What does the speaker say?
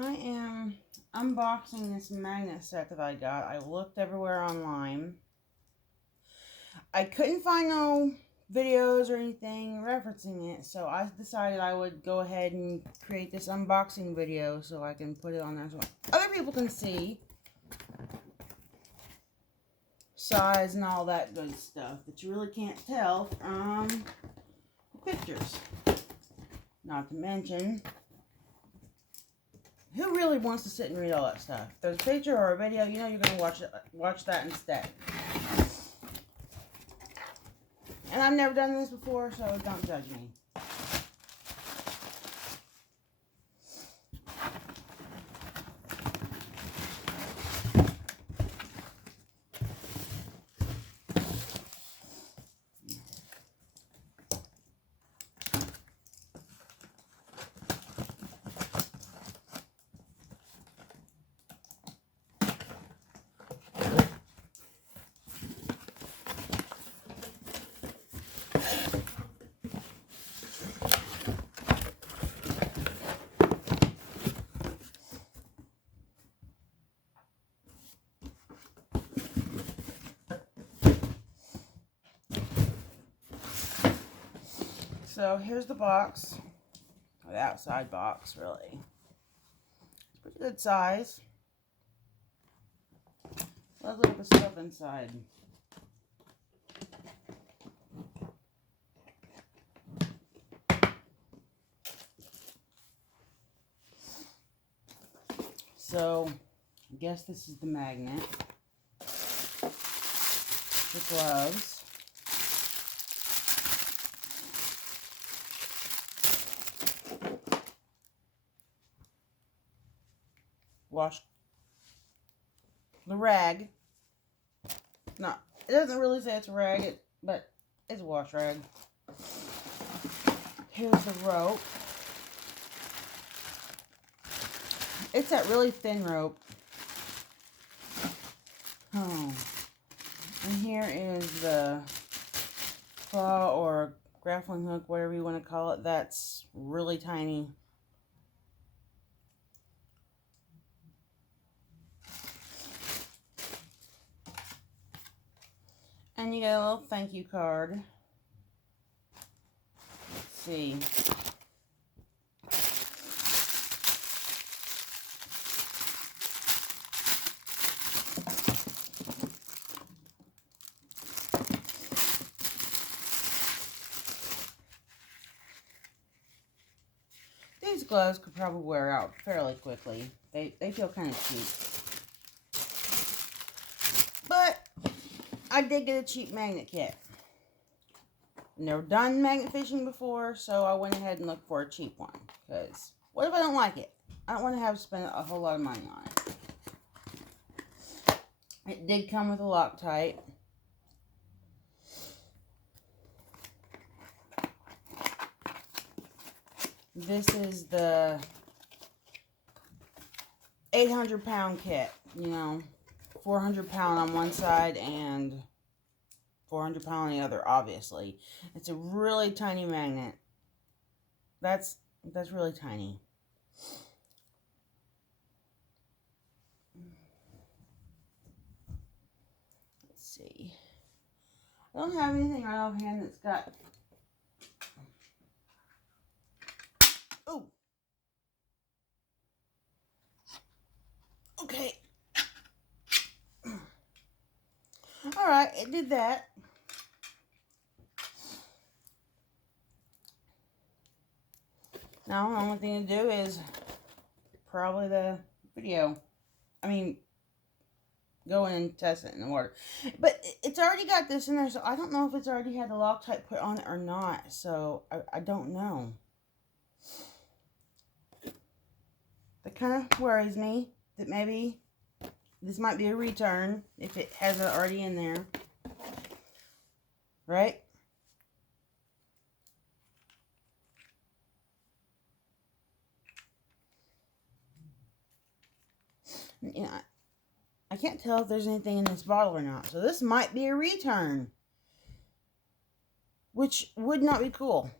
I am unboxing this magnet set that I got. I looked everywhere online. I couldn't find no videos or anything referencing it, so I decided I would go ahead and create this unboxing video so I can put it on there so other people can see size and all that good stuff that you really can't tell from pictures. Not to mention, who really wants to sit and read all that stuff? If there's a picture or a video, you know you're going to watch that instead. And I've never done this before, so don't judge me. So here's the box, or the outside box, really. It's pretty good size. Let's look at the stuff inside. So, I guess this is the magnet. The gloves. Wash the rag. No, it doesn't really say it's a rag, but it's a wash rag. Here's the rope. It's that really thin rope. Oh. And here is the claw or grappling hook, whatever you want to call it. That's really tiny. And you get a little thank you card. Let's see. These gloves could probably wear out fairly quickly. They feel kind of cheap. But I did get a cheap magnet kit. Never done magnet fishing before, so I went ahead and looked for a cheap one. Because what if I don't like it? I don't want to have to spend a whole lot of money on it. It did come with a Loctite. This is the 800-pound kit, you know, 400-pound on one side and 400-pound on the other, obviously. It's a really tiny magnet. That's really tiny. Let's see. I don't have anything right offhand that's got... Oh! Okay. Alright, it did that. Now, the only thing to do is probably the video. I mean, go in and test it in the water. But it's already got this in there, so I don't know if it's already had the Loctite put on it or not. So, I don't know. That kind of worries me that maybe this might be a return if it has it already in there. Right? You know, I can't tell if there's anything in this bottle or not. So this might be a return. Which would not be cool.